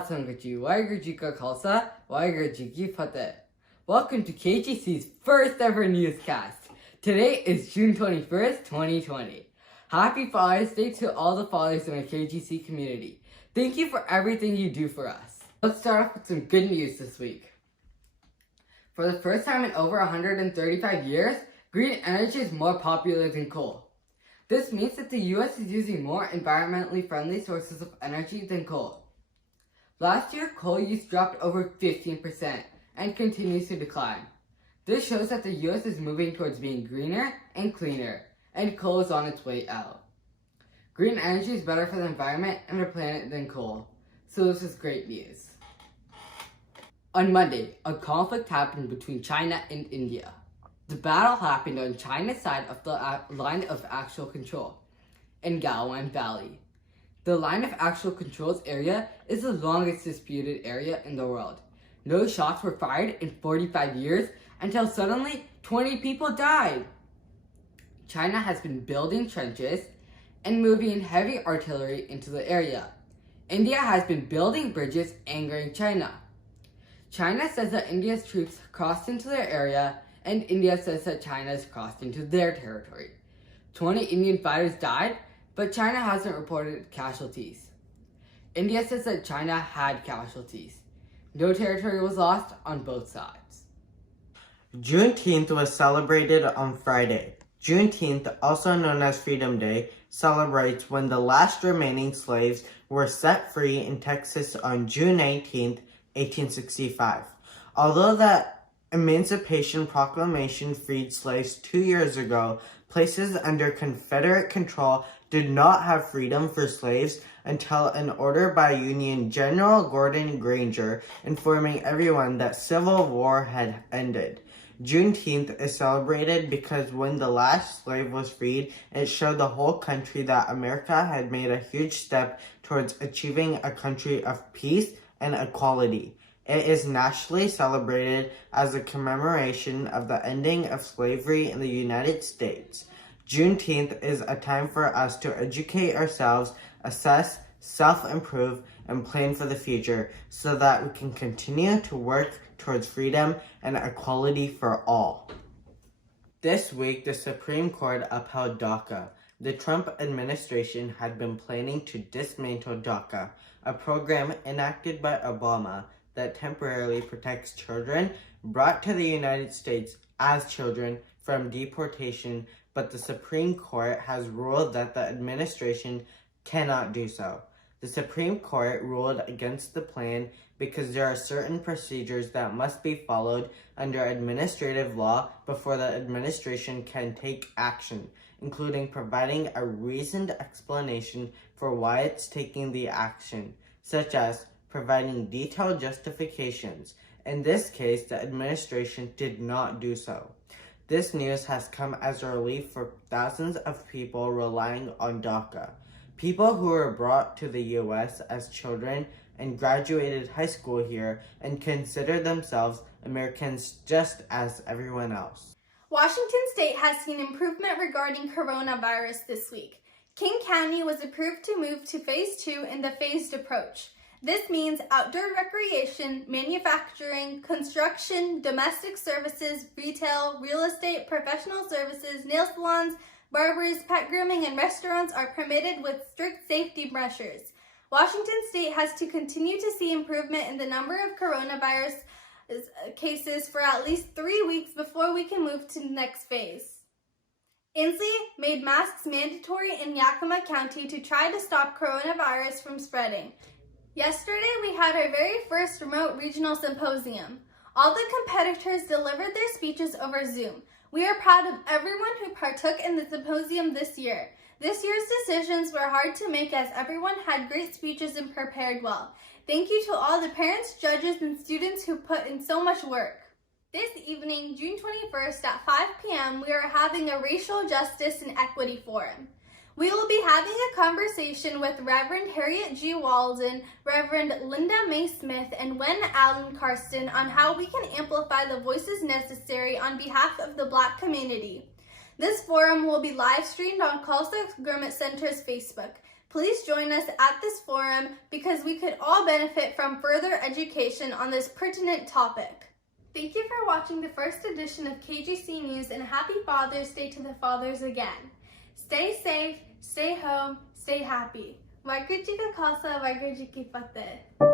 Sangaji, Waigaji Ka Khalsa, Waigaji Ki Fateh. Welcome to KGC's first ever newscast. Today is June 21st, 2020. Happy Father's Day to all the fathers in our KGC community. Thank you for everything you do for us. Let's start off with some good news this week. For the first time in over 135 years, green energy is more popular than coal. This means that the US is using more environmentally friendly sources of energy than coal. Last year, coal use dropped over 15% and continues to decline. This shows that the US is moving towards being greener and cleaner, and coal is on its way out. Green energy is better for the environment and the planet than coal, so this is great news. On Monday, a conflict happened between China and India. The battle happened on China's side of the line of actual control, in Galwan Valley. The line of actual control's area is the longest disputed area in the world. No shots were fired in 45 years until suddenly 20 people died. China has been building trenches and moving heavy artillery into the area. India has been building bridges, angering China. China says that India's troops crossed into their area, and India says that China has crossed into their territory. 20 Indian fighters died, but China hasn't reported casualties. India says that China had casualties. No territory was lost on both sides. Juneteenth was celebrated on Friday. Juneteenth, also known as Freedom Day, celebrates when the last remaining slaves were set free in Texas on June 19, 1865. Although the Emancipation Proclamation freed slaves 2 years ago, places under Confederate control did not have freedom for slaves until an order by Union General Gordon Granger informing everyone that Civil War had ended. Juneteenth is celebrated because when the last slave was freed, it showed the whole country that America had made a huge step towards achieving a country of peace and equality. It is nationally celebrated as a commemoration of the ending of slavery in the United States. Juneteenth is a time for us to educate ourselves, assess, self-improve, and plan for the future so that we can continue to work towards freedom and equality for all. This week, the Supreme Court upheld DACA. The Trump administration had been planning to dismantle DACA, a program enacted by Obama that temporarily protects children brought to the United States as children from deportation, but the Supreme Court has ruled that the administration cannot do so. The Supreme Court ruled against the plan because there are certain procedures that must be followed under administrative law before the administration can take action, including providing a reasoned explanation for why it's taking the action, such as providing detailed justifications. In this case, the administration did not do so. This news has come as a relief for thousands of people relying on DACA. People who were brought to the U.S. as children and graduated high school here and consider themselves Americans just as everyone else. Washington State has seen improvement regarding coronavirus this week. King County was approved to move to Phase 2 in the phased approach. This means outdoor recreation, manufacturing, construction, domestic services, retail, real estate, professional services, nail salons, barbers, pet grooming, and restaurants are permitted with strict safety measures. Washington State has to continue to see improvement in the number of coronavirus cases for at least 3 weeks before we can move to the next phase. Inslee made masks mandatory in Yakima County to try to stop coronavirus from spreading. Yesterday, we had our very first remote regional symposium. All the competitors delivered their speeches over Zoom. We are proud of everyone who partook in the symposium this year. This year's decisions were hard to make as everyone had great speeches and prepared well. Thank you to all the parents, judges, and students who put in so much work. This evening, June 21st at 5 p.m., we are having a Racial Justice and Equity Forum. We will be having a conversation with Reverend Harriet G. Walden, Reverend Linda Mae Smith, and Wen Allen Karsten on how we can amplify the voices necessary on behalf of the Black community. This forum will be live streamed on Khalsa Gurmat Center's Facebook. Please join us at this forum because we could all benefit from further education on this pertinent topic. Thank you for watching the first edition of KGC News, and happy Father's Day to the fathers again. Stay safe, stay home, stay happy. Waheguru Ji Ka Khalsa, Waheguru Ji Ki Fateh.